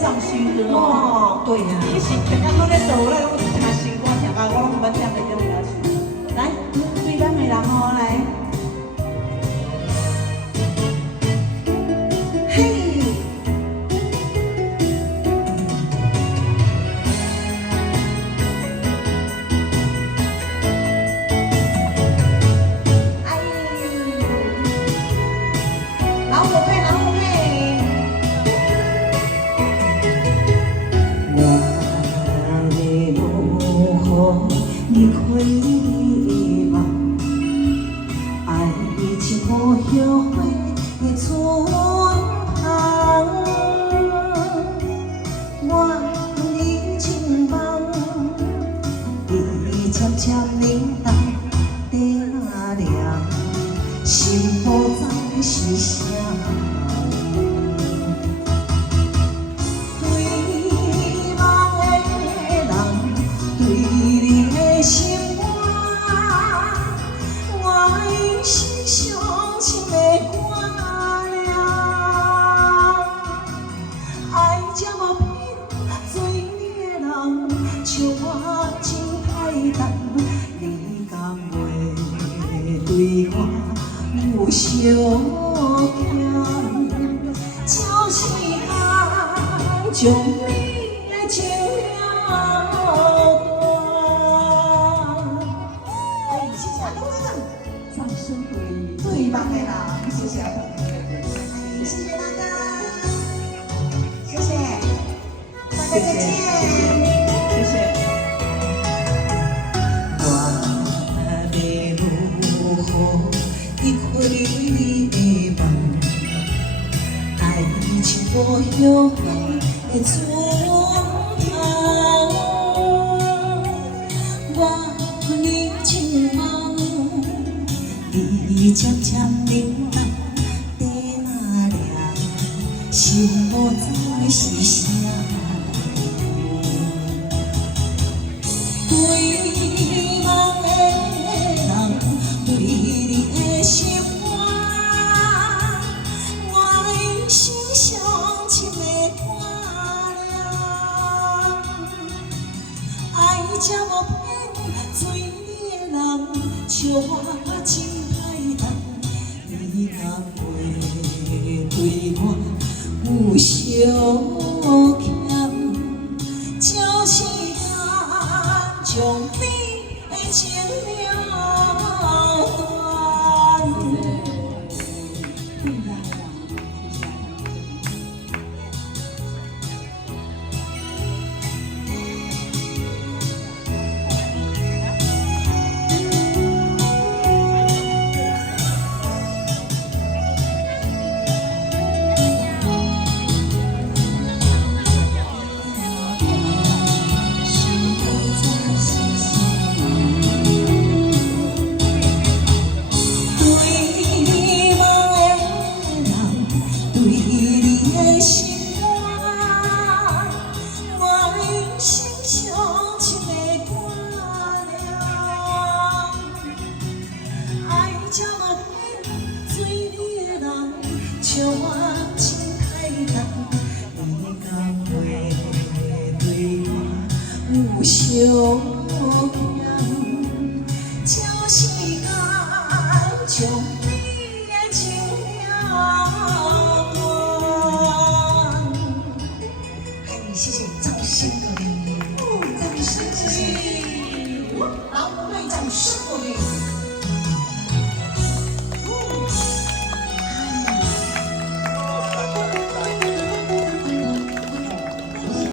上新歌哦，对呀、你是平常拢咧做，咱拢听新歌，听歌我拢毋捌听这种歌曲。来，对咱的人哦，来。嘿。哎，老虎配，老虎配。你开梦，爱情无后悔的春风，我你情梦，你渐渐冷淡地凉，心无知是啥。心肝，我的心上深的肝了，爱这么偏，做你的人，像我真歹当，你敢袂对我有相欠？照时间将你的情了掌声鼓励，最棒的啦！谢谢，谢谢大哥，谢谢，大家再见，谢谢。我的如何离开你的梦，爱情无后悔的春风，我你情梦。你渐渐冷淡地凉，心无知是啥。对梦的人，对你的心肝，我的心上深的肝了。爱这么偏，做你的人，像我真。你敢袂对我有相欠？照时间将你的情了断。像我真歹当，你敢袂对我有相？